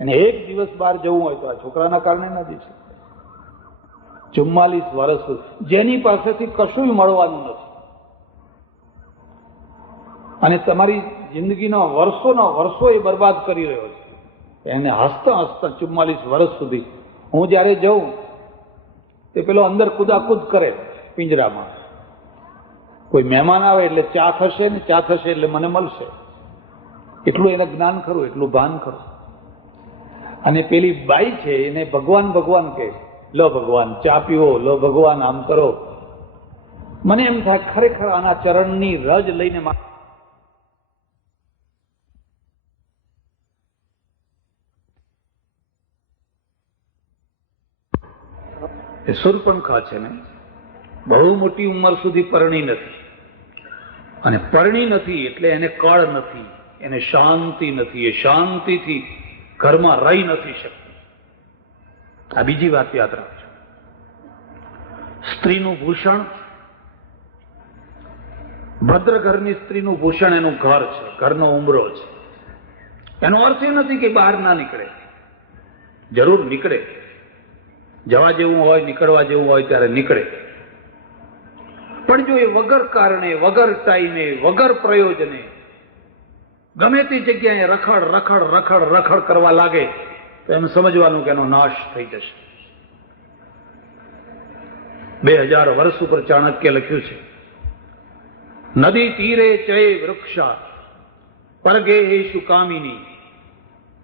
અને એક દિવસ બહાર જવું હોય તો આ છોકરાના કારણે ના જઈ શકે. 44 વર્ષ જેની પાસેથી કશું મળવાનું નથી અને તમારી જિંદગીના વર્ષો એ બરબાદ કરી રહ્યો છે, એને હસતા હસતા 44 વર્ષ સુધી. હું જયારે જઉં તે પેલો અંદર કુદાકુદ કરે પિંજરામાં. કોઈ મહેમાન આવે એટલે ચા થશે ને ચા થશે એટલે મને મળશે, એટલું એને જ્ઞાન ખરું, એટલું ભાન ખરું. અને પેલી બાઈ છે એને ભગવાન ભગવાન કહે, લો ભગવાન ચા પીવો, લો ભગવાન આમ કરો. મને એમ થાય ખરેખર આના ચરણની રજ લઈને એ શૂર્પણખા છે ને બહુ મોટી ઉંમર સુધી પરણી નથી, અને પરણી નથી એટલે એને કળ નથી, એને શાંતિ નથી, એ શાંતિથી ઘરમાં રહી નથી શકતી. આ બીજી વાત યાદ રાખજો. સ્ત્રીનું ભૂષણ, ભદ્ર ઘરની સ્ત્રીનું ભૂષણ એનું ઘર છે, ઘરનો ઉંબરો છે. એનો અર્થ એ નથી કે બહાર ના નીકળે, જરૂર નીકળે, જવા જેવું હોય, નીકળવા જેવું હોય ત્યારે નીકળે. પણ જો એ વગર કારણે, વગર ટાઈમે, વગર પ્રયોજને ગમે તે જગ્યાએ રખડ રખડ રખડ રખડ કરવા લાગે તો એમ સમજવાનું કે એનો નાશ થઈ જશે. 2000 વર્ષ ઉપર ચાણક્ય લખ્યું છે, નદી તીરે ચય વૃક્ષા પરગે હેશુ કામિની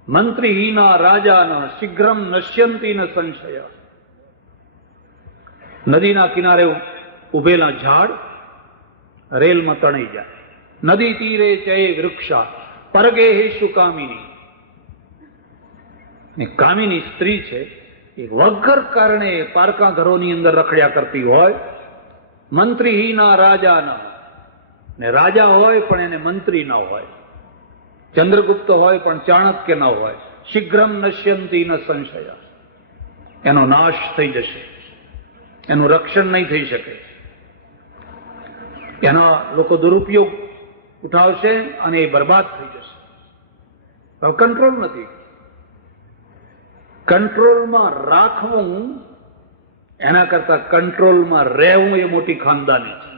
મંત્રીહીના રાજાના શીઘ્રમ નશ્યંતી ન સંશય. નદીના કિનારે ઉભેલા ઝાડ રેલમાં તણાઈ જાય. નદી તીરે ચય વૃક્ષા પરગે હેશુ કામિની. કામિની સ્ત્રી છે એ વગર કારણે પારકા ઘરોની અંદર રખડ્યા કરતી હોય. મંત્રીહીના રાજાના, ને રાજા હોય પણ એને મંત્રી ન હોય, ચંદ્રગુપ્ત હોય પણ ચાણક્ય ન હોય. શીઘ્રમ નશ્યંતી ન સંશય. એનો નાશ થઈ જશે, એનું રક્ષણ નહીં થઈ શકે. એના લોકો દુરુપયોગ ઉઠાવશે અને એ બરબાદ થઈ જશે. હવે કંટ્રોલ નથી. કંટ્રોલમાં રાખવું એના કરતા કંટ્રોલમાં રહેવું એ મોટી ખાનદાની છે.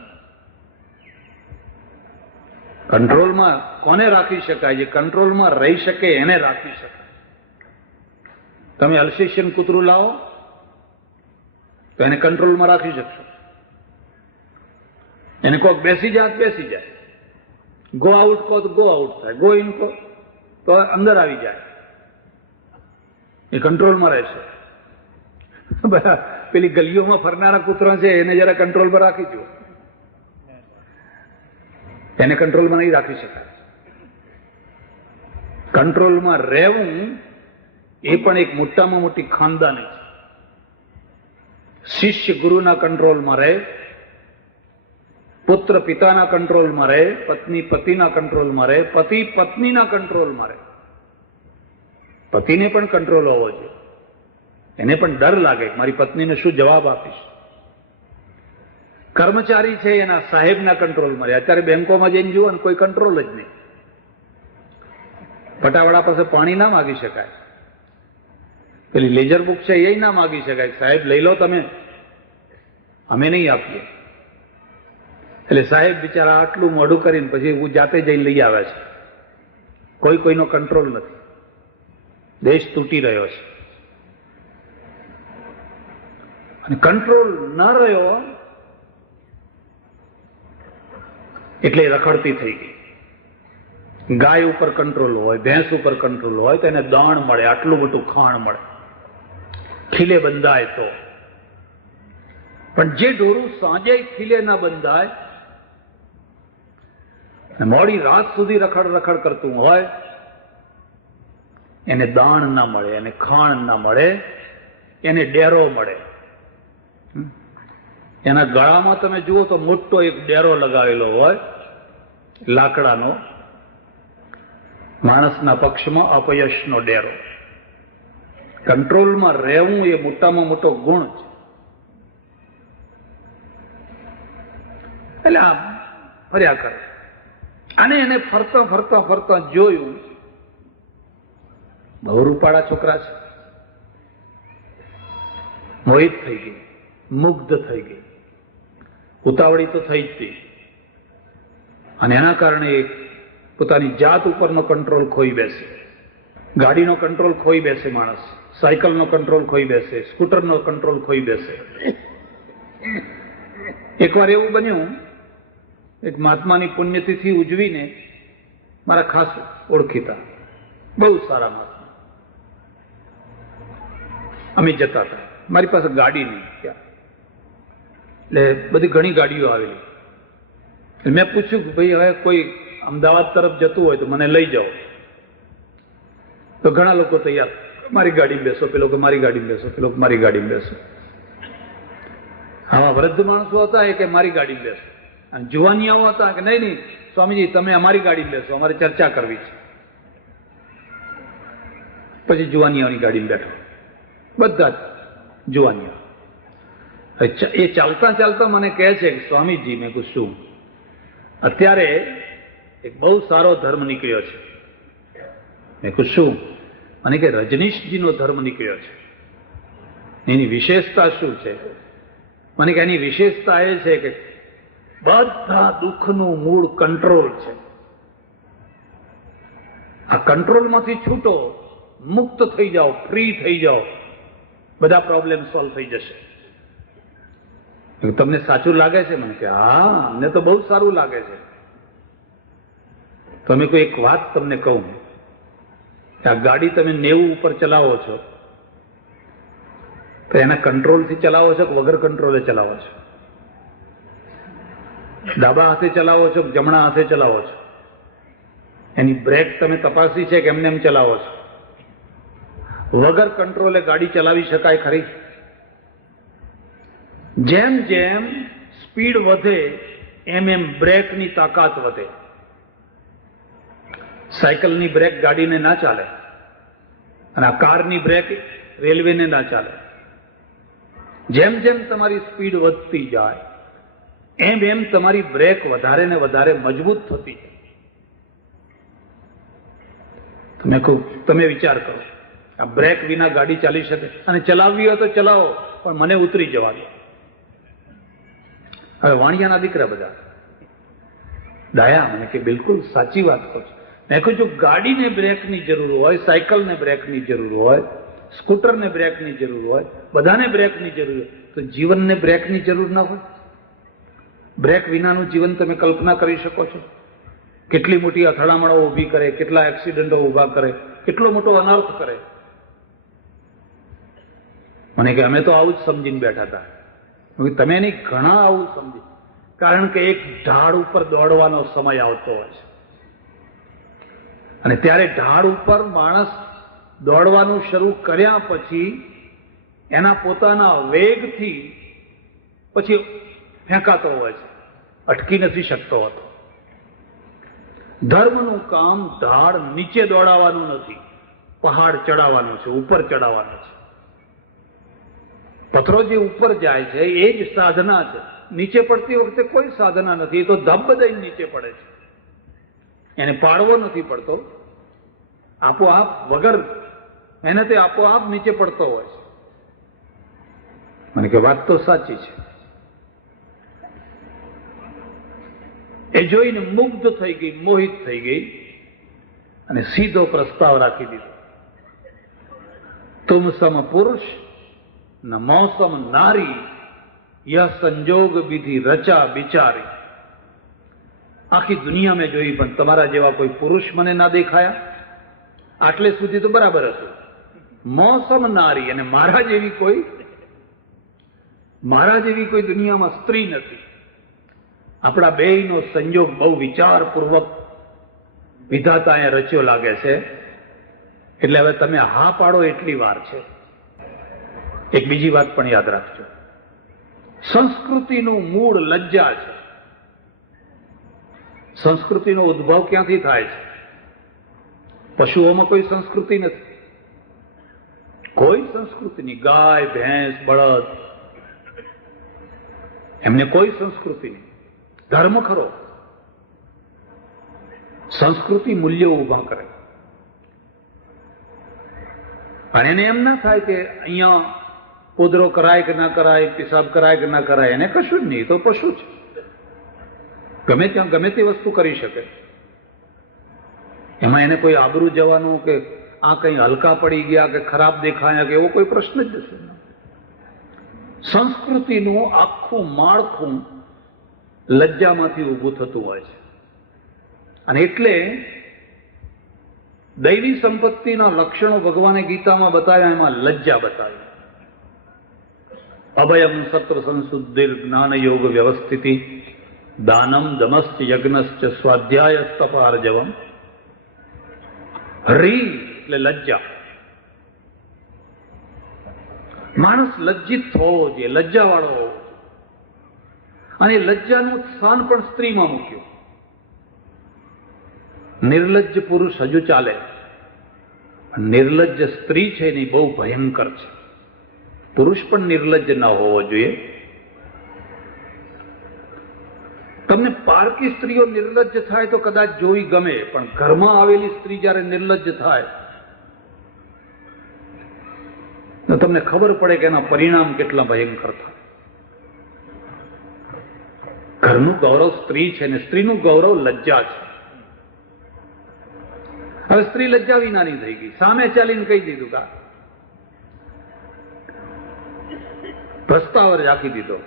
કંટ્રોલમાં કોને રાખી શકાય? જે કંટ્રોલમાં રહી શકે એને રાખી શકાય. તમે અલ્સેશિયન કૂતરું લાવો તો એને કંટ્રોલમાં રાખી શકશો. એને કોક બેસી જાય બેસી જાય, ગો આઉટ કહો તો ગો આઉટ થાય, ગો ઇન કહો તો અંદર આવી જાય, એ કંટ્રોલમાં રહેશે. પેલી ગલીઓમાં ફરનારા કૂતરા છે એને જરા કંટ્રોલમાં રાખી જુઓ, એને કંટ્રોલમાં નહીં રાખી શકાય. કંટ્રોલમાં રહેવું એ પણ એક મોટામાં મોટી ખાનદાની છે. શિષ્ય ગુરુના કંટ્રોલમાં રહે, પુત્ર પિતાના કંટ્રોલમાં રહે, પત્ની પતિના કંટ્રોલમાં રહે, પતિ પત્નીના કંટ્રોલમાં રહે. પતિને પણ કંટ્રોલ હોવો જોઈએ. એને પણ ડર લાગે મારી પત્નીને શું જવાબ આપીશ. કર્મચારી છે એના સાહેબના કંટ્રોલમાં રહે. અત્યારે બેંકોમાં જઈને જુઓ ને કોઈ કંટ્રોલ જ નહીં. પટાવાળા પાસે પાણી ના માગી શકાય, પેલી લેજર બુક છે એ ના માગી શકાય. સાહેબ લઈ લો તમે, અમે નહીં આપીએ. એટલે સાહેબ બિચારા આટલું મોઢું કરીને પછી હું જાતે જઈને લઈ આવે છે. કોઈ કોઈનો કંટ્રોલ નથી. દેશ તૂટી રહ્યો છે. અને કંટ્રોલ ન રહ્યો એટલે રખડતી થઈ ગઈ. ગાય ઉપર કંટ્રોલ હોય, ભેંસ ઉપર કંટ્રોલ હોય તો એને દાણ મળે, આટલું મોટું ખાણ મળે, ખીલે બંધાય તો. પણ જે ઢોરું સાંજે ખીલે ના બંધાય, મોડી રાત સુધી રખડ રખડ કરતું હોય, એને દાણ ના મળે, એને ખાણ ના મળે, એને ડેરો મળે. એના ગળામાં તમે જુઓ તો મોટો એક ડેરો લગાવેલો હોય લાકડાનો, માણસના પક્ષમાં અપયશનો ડેરો. કંટ્રોલમાં રહેવું એ મોટામાં મોટો ગુણ છે. એટલે આ ફર્યા કરે. અને એને ફરતા ફરતા ફરતા જોયું બહુ રૂપાળા છોકરા છે. મોહિત થઈ ગઈ, મુગ્ધ થઈ ગઈ, ઉતાવળી તો થઈ જ હતી. અને એના કારણે પોતાની જાત ઉપરનો કંટ્રોલ ખોઈ બેસે. ગાડીનો કંટ્રોલ ખોઈ બેસે માણસ, સાયકલનો કંટ્રોલ ખોઈ બેસે, સ્કૂટરનો કંટ્રોલ ખોઈ બેસે. એકવાર એવું બન્યું, એક મહાત્માની પુણ્યતિથિ ઉજવીને મારા ખાસ ઓળખીતા બહુ સારા મહાત્મા અમે જતા હતા. મારી પાસે ગાડી નહીં ત્યાં, એટલે બધી ઘણી ગાડીઓ આવેલી. મેં પૂછ્યું કે ભાઈ હવે કોઈ અમદાવાદ તરફ જતું હોય તો મને લઈ જાઓ. તો ઘણા લોકો તૈયાર, મારી ગાડીમાં બેસો, પેલો કે મારી ગાડીમાં બેસો, પેલો કે મારી ગાડીમાં બેસો. આવા વૃદ્ધ માણસો હતા એ કે મારી ગાડીમાં બેસો, અને જુવાનિયાઓ હતા કે નહીં નહીં સ્વામીજી તમે અમારી ગાડીમાં બેસો, અમારે ચર્ચા કરવી છે. પછી જુવાનિયાઓની ગાડીમાં બેઠો, બધા જ જુવાનિયા. એ ચાલતા ચાલતા મને કહે છે કે સ્વામીજી, મેં કહ્યું શું? અત્યારે એક બહુ સારો ધર્મ નીકળ્યો છે. મેં કહ્યું શું? મને કે રજનીશજીનો ધર્મ નીકળ્યો છે. એની વિશેષતા શું છે? મને કે એની વિશેષતા એ છે કે બધા દુઃખનું મૂળ કંટ્રોલ છે. આ કંટ્રોલમાંથી છૂટો, મુક્ત થઈ જાઓ, ફ્રી થઈ જાઓ, બધા પ્રોબ્લેમ સોલ્વ થઈ જશે. તમને સાચું લાગે છે? મને કે હા, અમને તો બહુ સારું લાગે છે. તમે કોઈ એક વાત તમને કહું, આ ગાડી તમે 90 ઉપર ચલાવો છો તો એના કંટ્રોલથી ચલાવો છો કે વગર કંટ્રોલે ચલાવો છો? ડાબા હાથે ચલાવો છો કે જમણા હાથે ચલાવો છો? એની બ્રેક તમે તપાસી છે કે એમને એમ ચલાવો છો? વગર કંટ્રોલે ગાડી ચલાવી શકાય ખરી? જેમ જેમ સ્પીડ વધે એમ એમ બ્રેકની તાકાત વધે. સાયકલની બ્રેક ગાડીને ના ચાલે, અને આ કારની બ્રેક રેલવેને ના ચાલે. જેમ જેમ તમારી સ્પીડ વધતી જાય એમ એમ તમારી બ્રેક વધારે ને વધારે મજબૂત થતી જાય. તમે વિચાર કરો, આ બ્રેક વિના ગાડી ચાલી શકે? અને ચલાવવી હોય તો ચલાવો, પણ મને ઉતરી જવા દો. હવે વાણિયાના દીકરા બધા ડાયા મને કે બિલકુલ સાચી વાત કહો છો. મેં કહ્યું જો ગાડીને બ્રેકની જરૂર હોય, સાયકલને બ્રેકની જરૂર હોય, સ્કૂટરને બ્રેકની જરૂર હોય, બધાને બ્રેકની જરૂર હોય, તો જીવનને બ્રેકની જરૂર ન હોય? બ્રેક વિનાનું જીવન તમે કલ્પના કરી શકો છો? કેટલી મોટી અથડામણો ઊભી કરે, કેટલા એક્સિડન્ટો ઊભા કરે, કેટલો મોટો અનર્થ કરે. મને કે અમે તો આવું જ સમજીને બેઠા હતા. તમે નહીં, ઘણા આવું સમજી, કારણ કે એક ઢાળ ઉપર દોડવાનો સમય આવતો હોય છે, અને ત્યારે ઢાળ ઉપર માણસ દોડવાનું શરૂ કર્યા પછી એના પોતાના વેગથી પછી ફેંકાતો હોય છે, અટકી નથી શકતો હોતો. ધર્મનું કામ ઢાળ નીચે દોડાવવાનું નથી, પહાડ ચડાવવાનું છે, ઉપર ચડાવવાનું છે. પથરો જે ઉપર જાય છે એ જ સાધના છે. નીચે પડતી વખતે કોઈ સાધના નથી, એ તો ધબ દઈને નીચે પડે છે, એને પાડવો નથી પડતો. આપોઆપ વગર મહેનતે આપોઆપ નીચે પડતો હોય છે. મને કે વાત તો સાચી છે. એ જોઈને મુગ્ધ થઈ ગઈ, મોહિત થઈ ગઈ, અને સીધો પ્રસ્તાવ રાખી દીધો, તુમ સમ પુરુષ ન મૌસમ નારી, યહ સંજોગ વિધિ રચા બિચારી. આખી દુનિયા મેં જોઈ, પણ તમારા જેવા કોઈ પુરુષ મને ના દેખાયા. આટલે સુધી તો બરાબર હતું. મૌસમ નારી, અને મારા જેવી કોઈ દુનિયામાં સ્ત્રી નથી. આપણા બેયનો સંજોગ બહુ વિચારપૂર્વક વિધાતાએ રચ્યો લાગે છે. એટલે હવે તમે હા પાડો એટલી વાર છે. એક બીજી વાત પણ યાદ રાખજો, સંસ્કૃતિનું મૂળ લજ્જા છે. સંસ્કૃતિનો ઉદ્ભવ ક્યાંથી થાય છે? પશુઓમાં કોઈ સંસ્કૃતિ નથી, કોઈ સંસ્કૃતિ નહીં. ગાય, ભેંસ, બળદ, એમને કોઈ સંસ્કૃતિ નહીં. ધર્મ ખરો, સંસ્કૃતિ મૂલ્યો ઉભા કરે. પણ એને એમ ના થાય કે અહીંયા પોદરો કરાય કે ના કરાય, પેશાબ કરાય કે ના કરાય, એને કશું જ નહીં, તો પશુ છે, ગમે ત્યાં ગમે તે વસ્તુ કરી શકે. એમાં એને કોઈ આબરૂ જવાનું કે આ કંઈ હલકા પડી ગયા કે ખરાબ દેખાયા કે એવો કોઈ પ્રશ્ન જ નથી. સંસ્કૃતિનું આખું માળખું લજ્જામાંથી ઊભું થતું હોય છે. અને એટલે દૈવી સંપત્તિના લક્ષણો ભગવાને ગીતામાં બતાવ્યા, એમાં લજ્જા બતાવી. અભયમ સત્ર સંશુદ્ધિર જ્ઞાન યોગ વ્યવસ્થિતિ દાનમ દમશ્ચ યજ્ઞશ્ચ સ્વાધ્યાય તપાર્જવમ. હરી એટલે લજ્જા. માણસ લજ્જિત હોવો જોઈએ, લજ્જાવાળો હોવો. અને લજ્જાનું સ્થાન પણ સ્ત્રીમાં મૂક્યું. નિર્લજ્જ પુરુષ હજુ ચાલે, નિર્લજ્જ સ્ત્રી છે ને બહુ ભયંકર છે. પુરુષ પણ નિર્લજ્જ ના હોવો જોઈએ. તમને પારકી સ્ત્રીઓ નિર્લજ્જ થાય તો કદાચ જોઈ ગમે, પણ ઘરમાં આવેલી સ્ત્રી જયારે નિર્લજ્જ થાય તો તમને ખબર પડે કે એના પરિણામ કેટલા ભયંકર થાય. ઘરનું ગૌરવ સ્ત્રી છે ને સ્ત્રીનું ગૌરવ લજ્જા છે. હવે સ્ત્રી લજ્જા વિનાની થઈ ગઈ, સામે ચાલીને કહી દીધું કા પ્રસ્તાવ રાખી દીધો,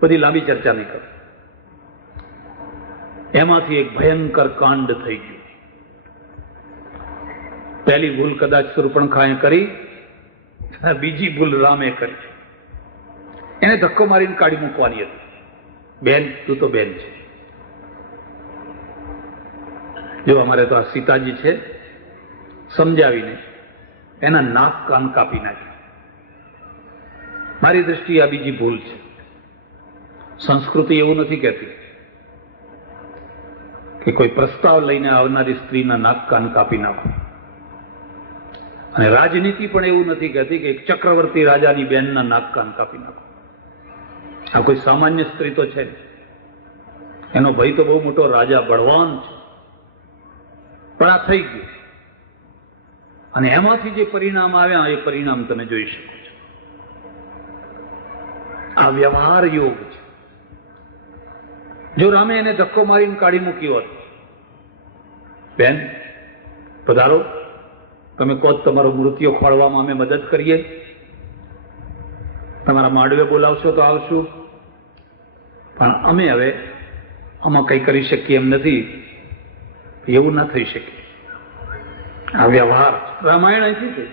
બધી લાંબી ચર્ચા નહીં કરે. એમાંથી એક ભયંકર કાંડ થઈ ગયું. પહેલી ભૂલ કદાચ શૂર્પણખાએ કરી, બીજી ભૂલ રામે કરી. એને ધક્કો મારીને કાઢી મૂકવાની હતી. બેન, તું તો બેન છે. જો અમારે તો આ સીતાજી છે, સમજાવીને એના નાક કાન કાપી નાખ્યા. મારી દ્રષ્ટિએ આ બીજી ભૂલ છે. સંસ્કૃતિ એવું નથી કહેતી કે કોઈ પ્રસ્તાવ લઈને આવનારી સ્ત્રીના નાક કાન કાપી નાખો. અને રાજનીતિ પણ એવું નથી કહેતી કે એક ચક્રવર્તી રાજાની બેનના નાક કાન કાપી નાખો. આ કોઈ સામાન્ય સ્ત્રી તો છે, એનો ભાઈ તો બહુ મોટો રાજા બળવાન છે. પણ આ થઈ ગયું. અને એમાંથી જે પરિણામ આવ્યા એ પરિણામ તમે જોઈ શકો છો. આ વ્યવહાર યોગ છે. જો રામે એને ધક્કો મારીને કાઢી મૂકી હોત, બેન પધારો, તમે કહો તમારો મૃત્યુ ખોળવામાં અમે મદદ કરીએ, તમારા માંડવે બોલાવશો તો આવશું, પણ અમે હવે આમાં કંઈ કરી શકીએ એમ નથી, એવું ના થઈ શકે. આ વ્યવહાર રામાયણ અહીંથી થઈ.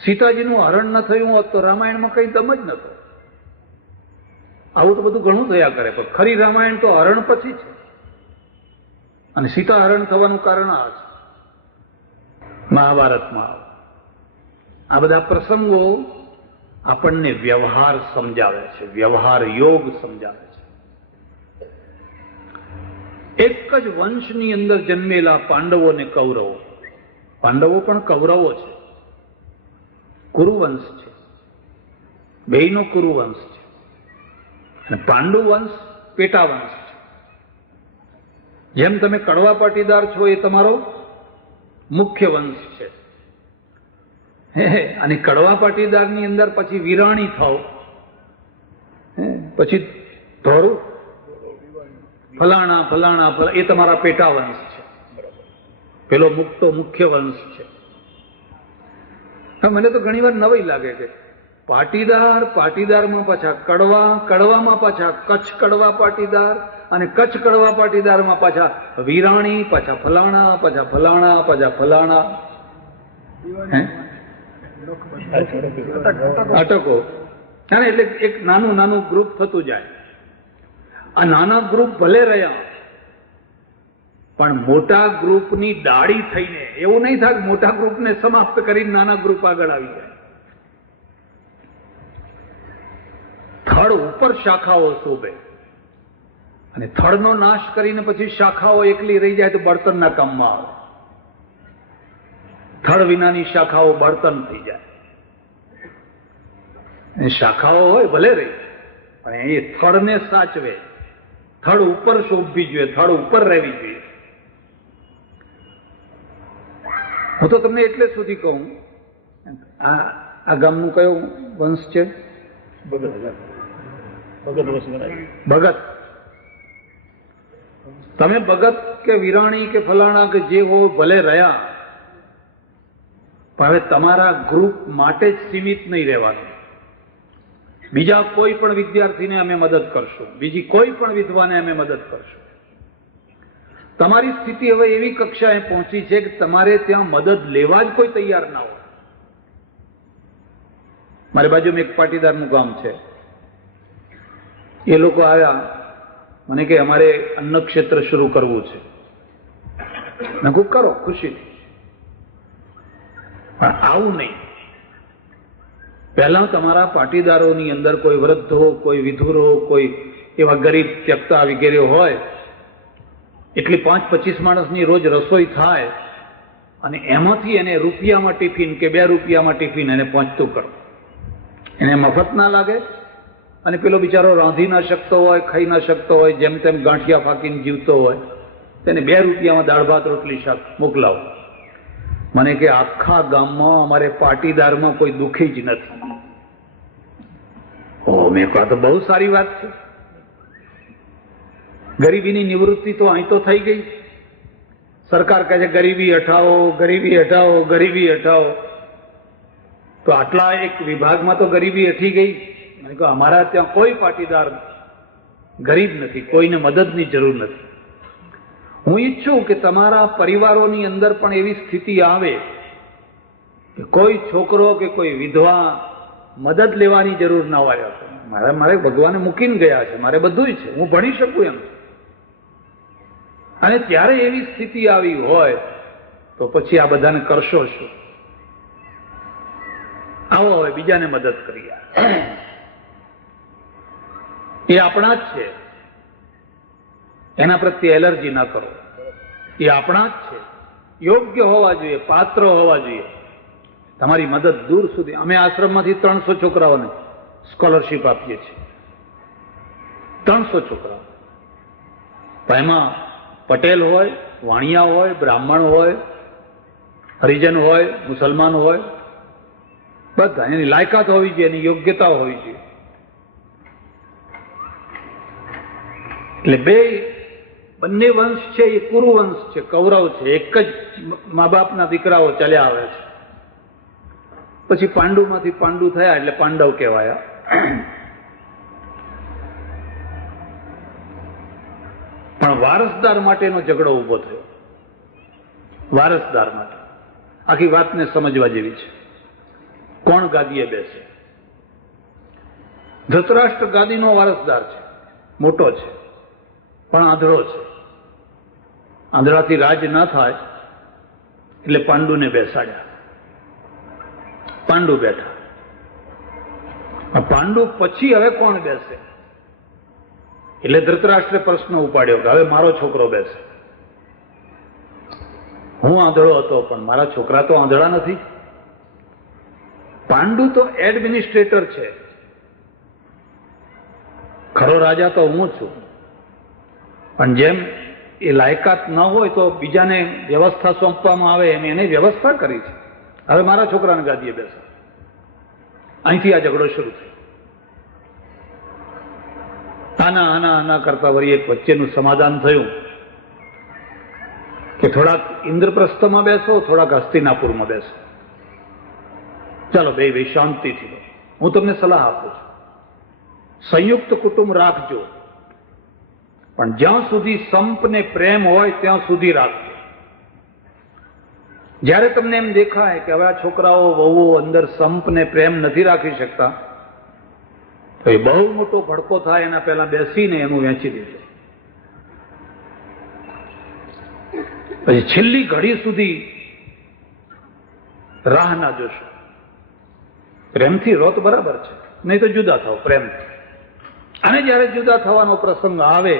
સીતાજીનું હરણ ન થયું હોત તો રામાયણમાં કઈ દમ જ ન થાય. આવું તો બધું ઘણું થયા કરે, પણ ખરી રામાયણ તો હરણ પછી છે. અને સીતા હરણ થવાનું કારણ આ છે. મહાભારતમાં આ બધા પ્રસંગો આપણને વ્યવહાર સમજાવે છે, વ્યવહાર યોગ સમજાવે છે. એક જ વંશની અંદર જન્મેલા પાંડવો અને કૌરવો. પાંડવો પણ કૌરવો છે, કુરુવંશ છે, બેયનો કુરુવંશ છે. અને પાંડુ વંશ પેટા વંશ છે. જેમ તમે કડવા પાટીદાર છો એ તમારો મુખ્ય વંશ છે. અને કડવા પાટીદારની અંદર પછી વિરાણી થાવ, પછી ધોરું ફલાણા ફલાણા એ તમારા પેટા વંશ છે. પેલો મુખ્ય વંશ છે. મને તો ઘણી વાર નવાઈ લાગે કે પાટીદારમાં પાછા કડવા, કડવામાં પાછા કચ્છ કડવા પાટીદાર, અને કચ્છ કડવા પાટીદારમાં પાછા વિરાણી, પાછા ફલાણા, પાછા ફલાણા, પાછા ફલાણા. અટકો. એટલે એક નાનું નાનું ગ્રુપ થતું જાય. આ નાના ગ્રુપ ભલે રહ્યા, પણ મોટા ગ્રુપની ડાળી થઈને એવું નહીં થાય મોટા ગ્રુપને સમાપ્ત કરીને નાના ગ્રુપ આગળ આવી જાય. થડ ઉપર શાખાઓ શોભે, અને થડનો નાશ કરીને પછી શાખાઓ એકલી રહી જાય તો બળતણના કામમાં આવે. થડ વિનાની શાખાઓ બળતણ થઈ જાય. શાખાઓ હોય ભલે રહી, પણ એ થડને સાચવે. થડ ઉપર શોભવી જોઈએ, થડ ઉપર રહેવી જોઈએ. હું તો તમને એટલે સુધી કહું, આ ગામનું કયો વંશ છે? ભગત. તમે ભગત કે વિરાણી કે ફલાણા કે જે હો ભલે રહ્યા, પણ હવે તમારા ગ્રુપ માટે જ સીમિત નહીં રહેવાનું. બીજા કોઈ પણ વિદ્યાર્થીને અમે મદદ કરશું, બીજી કોઈ પણ વિધવાને અમે મદદ કરશું. તમારી સ્થિતિ હવે એવી કક્ષાએ પહોંચી છે કે તમારે ત્યાં મદદ લેવા જ કોઈ તૈયાર ના હોય. મારી બાજુમાં એક પાટીદારનું ગામ છે. એ લોકો આવ્યા, મને કે અમારે અન્ન ક્ષેત્ર શરૂ કરવું છે. મેં કહું કરો, ખુશી, પણ આવું નહીં. પહેલા તમારા પાટીદારોની અંદર કોઈ વૃદ્ધો, કોઈ વિધુરો, કોઈ એવા ગરીબ ત્યક્તા વગેરે હોય, એટલી 5-25 માણસની રોજ રસોઈ થાય અને એમાંથી એને રૂપિયામાં ટિફિન કે 2 રૂપિયામાં ટિફિન એને પહોંચતું કરો. એને મફત ના લાગે અને પેલો બિચારો રાંધી ના શકતો હોય, ખાઈ ના શકતો હોય, જેમ તેમ ગાંઠિયા ફાંકીને જીવતો હોય, તેને 2 રૂપિયામાં દાળ ભાત રોટલી શાક મોકલાવો. મને કે આખા ગામમાં અમારે પાટીદારમાં કોઈ દુઃખી જ નથી. ઓ, મેં કહ્યું તો બહુ સારી વાત છે. ગરીબીની નિવૃત્તિ તો અહીં તો થઈ ગઈ. સરકાર કહે છે ગરીબી હટાવો, ગરીબી હટાવો, ગરીબી હટાવો. તો આટલા એક વિભાગમાં તો ગરીબી હટી ગઈ. મને કહ્યું અમારા ત્યાં કોઈ પાટીદાર ગરીબ નથી, કોઈને મદદની જરૂર નથી. હું ઈચ્છું કે તમારા પરિવારોની અંદર પણ એવી સ્થિતિ આવે કે કોઈ છોકરો કે કોઈ વિધવા મદદ લેવાની જરૂર ના હોય. મારે ભગવાને મૂકીને ગયા છે, મારે બધું છે, હું ભણી શકું એમ. અને ત્યારે એવી સ્થિતિ આવી હોય તો પછી આ બધાને કરશો શું? આવો હવે બીજાને મદદ કરીએ. એ આપણા જ છે, એના પ્રત્યે એલર્જી ના કરો. એ આપણા જ છે, યોગ્ય હોવા જોઈએ, પાત્ર હોવા જોઈએ. તમારી મદદ દૂર સુધી. અમે આશ્રમમાંથી 300 છોકરાઓને સ્કોલરશીપ આપીએ છીએ. 300 છોકરાઓ. એમાં પટેલ હોય, વાણિયા હોય, બ્રાહ્મણ હોય, હરિજન હોય, મુસલમાન હોય, બધા. એની લાયકાત હોવી જોઈએ, એની યોગ્યતા હોવી જોઈએ. એટલે બંને વંશ છે એ કુરુવંશ છે, કૌરવ છે. એક જ મા બાપના દીકરાઓ ચાલ્યા આવે છે. પછી પાંડુમાંથી પાંડુ થયા એટલે પાંડવ કહેવાયા. પણ વારસદાર માટેનો ઝઘડો ઉભો થયો. વારસદાર માટે આખી વાતને સમજવા જેવી છે. કોણ ગાદીએ બેસે? ધૃતરાષ્ટ્ર ગાદીનો વારસદાર છે, મોટો છે, પણ આંધળો છે. આંધળાથી રાજ ના થાય એટલે પાંડુને બેસાડ્યા. પાંડુ બેઠા. પાંડુ પછી હવે કોણ બેસે? એટલે ધૃતરાષ્ટ્રે પ્રશ્ન ઉપાડ્યો કે હવે મારો છોકરો બેસે. હું આંધળો હતો પણ મારા છોકરા તો આંધળા નથી. પાંડુ તો એડમિનિસ્ટ્રેટર છે, ખરો રાજા તો હું છું. પણ જેમ એ લાયકાત ન હોય તો બીજાને વ્યવસ્થા સોંપવામાં આવે એમ એને વ્યવસ્થા કરી છે. હવે મારા છોકરાને ગાદીએ બેસે. અહીંથી આ ઝઘડો શરૂ થયો. આના કરતા વળી એક વચ્ચેનું સમાધાન થયું કે થોડાક ઇન્દ્રપ્રસ્થમાં બેસો, થોડાક હસ્તિનાપુરમાં બેસો. ચાલો બે શાંતિથી. હું તમને સલાહ આપું છું, સંયુક્ત કુટુંબ રાખજો, પણ જ્યાં સુધી સંપ ને પ્રેમ હોય ત્યાં સુધી રાખજો. જ્યારે તમને એમ દેખાય કે હવે આ છોકરાઓ વહુઓ અંદર સંપ ને પ્રેમ નથી રાખી શકતા, તો એ બહુ મોટો ભડકો થાય એના પહેલા બેસીને એનું વેચી દેજો. પછી છેલ્લી ઘડી સુધી રાહ ના જોશો. પ્રેમથી રોત બરાબર છે, નહીં તો જુદા થાવ પ્રેમથી. અને જયારે જુદા થવાનો પ્રસંગ આવે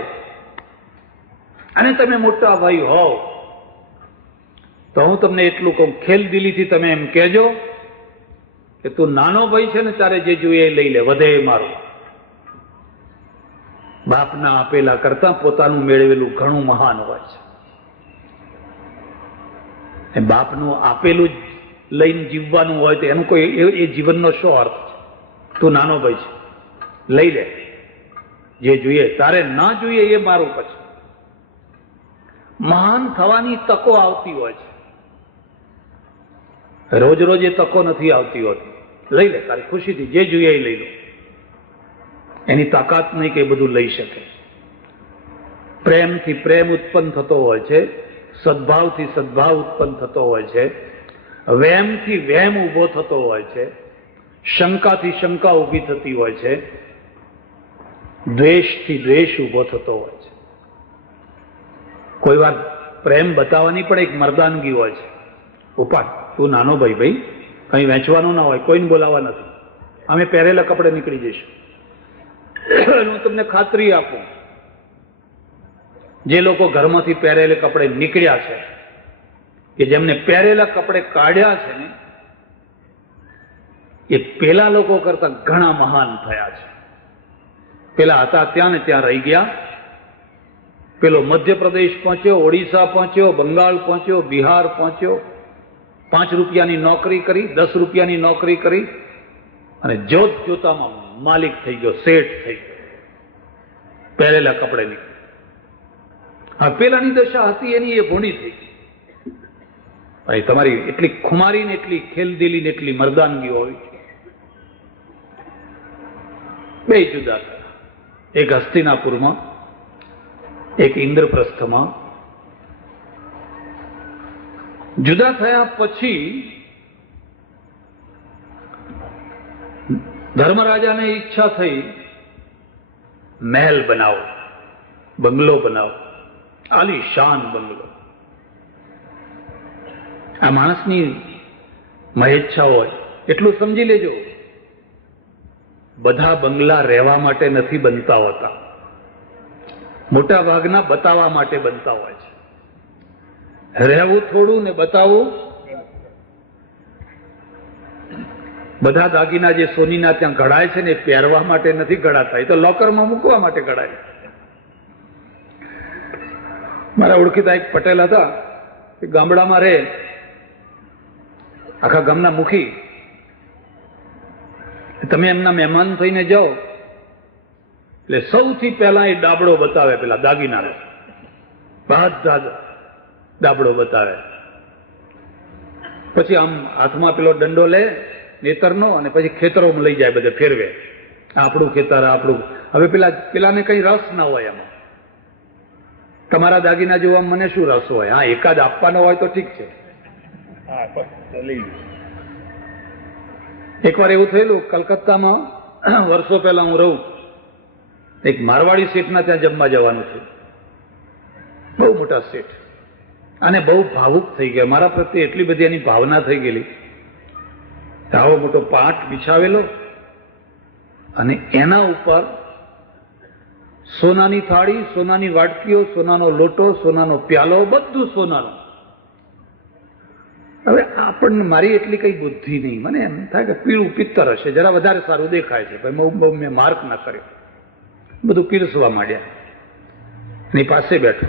અને તમે મોટા ભાઈ હોવ તો હું તમને એટલું કહું, ખેલદિલીથી તમે એમ કહેજો કે તું નાનો ભાઈ છે ને, તારે જે જોઈએ એ લઈ લે, વધે એ મારું. બાપના આપેલા કરતા પોતાનું મેળવેલું ઘણું મહાન હોય છે. એ બાપનું આપેલું જ લઈને જીવવાનું હોય તો એનું કોઈ એ જીવનનો શું અર્થ છે? તું નાનો ભાઈ છે, લઈ લે જે જોઈએ, તારે ના જોઈએ એ મારું. પછી મહાન થવાની તકો આવતી હોય છે, રોજ રોજ એ તકો નથી આવતી હોતી. લઈ લે તારી ખુશીથી, જે જોઈએ એ લઈ લો. એની તાકાત નહીં કે એ બધું લઈ શકે. પ્રેમથી પ્રેમ ઉત્પન્ન થતો હોય છે, સદભાવથી સદભાવ ઉત્પન્ન થતો હોય છે, વહેમથી વહેમ ઊભો થતો હોય છે, શંકાથી શંકા ઊભી થતી હોય છે, દ્વેષથી દ્વેષ ઊભો થતો હોય છે. કોઈ વાર પ્રેમ બતાવવાની પણ એક મર્દાનગી હોય છે. ઉપાડ, તું નાનો ભાઈ, ભાઈ કંઈ વેચવાનું ના હોય, કોઈને બોલાવવા નથી, અમે પહેરેલા કપડે નીકળી જઈશું. હું તમને ખાતરી આપું, જે લોકો ઘરમાંથી પહેરેલા કપડે નીકળ્યા છે, કે જેમને પહેરેલા કપડે કાઢ્યા છે ને, એ પેલા લોકો કરતા ઘણા મહાન થયા છે. પેલા હતા ત્યાં ને ત્યાં રહી ગયા. પેલો મધ્યપ્રદેશ પહોંચ્યો, ઓડિશા પહોંચ્યો, બંગાળ પહોંચ્યો, બિહાર પહોંચ્યો, 5 રૂપિયાની નોકરી કરી, 10 રૂપિયાની નોકરી કરી, અને જોત જોતામાં માલિક થઈ ગયો, શેઠ થઈ ગયો, પહેરેલા કપડે નીકળી. હા, પેલાની દશા હતી એની એ ભૂંડી થઈ ગઈ. ભાઈ તમારી એટલી ખુમારી ને એટલી ખેલદિલી ને એટલી મર્દાનગી હોવી છે. બે જુદા થયા, એક હસ્તિનાપુરમાં, એક ઇન્દ્રપ્રસ્થમાં. જુદા થયા પછી ધર્મરાજાને ઈચ્છા થઈ મહેલ બનાવો, બંગલો બનાવો, આલીશાન બંગલો. આ માણસની મહેચ્છા હોય એટલું સમજી લેજો. બધા બંગલા રહેવા માટે નથી બનતા હોતા, મોટા ભાગના બતાવવા માટે બનતા હોય છે. રહેવું થોડું ને બતાવવું. બધા દાગીના જે સોનીના ત્યાં ઘડાય છે ને એ પહેરવા માટે નથી ઘડાતા, એ તો લોકરમાં મૂકવા માટે ઘડાય. મારા ઓળખીતા એક પટેલ હતા, એ ગામડામાં રહે, આખા ગામના મુખી. તમે એમના મહેમાન થઈને જાઓ એટલે સૌથી પહેલા એ ડાબડો બતાવે, પેલા દાગીનાનો બધા ડાબડો બતાવે. પછી આમ હાથમાં પેલો દંડો લે નેતરનો, અને પછી ખેતરોમાં લઈ જાય, બધે ફેરવે, આપણું ખેતર, આપણું. હવે પેલાને કઈ રસ ના હોય એમાં. તમારા દાગીના જોવા મને શું રસ હોય? હા, એકાદ આપવાનો હોય તો ઠીક છે. એકવાર એવું થયેલું, કલકત્તામાં વર્ષો પહેલા હું રહું, એક મારવાડી શેઠના ત્યાં જમવા જવાનું છે. બહુ મોટા શેઠ, અને બહુ ભાવુક થઈ ગયા. મારા પ્રત્યે એટલી બધી એની ભાવના થઈ ગયેલી. આવો મોટો પાટ બિછાવેલો, અને એના ઉપર સોનાની થાળી, સોનાની વાટકીઓ, સોનાનો લોટો, સોનાનો પ્યાલો, બધું સોનાનું. હવે આપણને, મારી એટલી કઈ બુદ્ધિ નહીં, મને એમ થાય કે પીળું પિત્તર હશે, જરા વધારે સારું દેખાય છે. બહુ મેં માર્ક ના કર્યો, બધું પીરસવા માંડ્યા. એની પાસે બેઠો,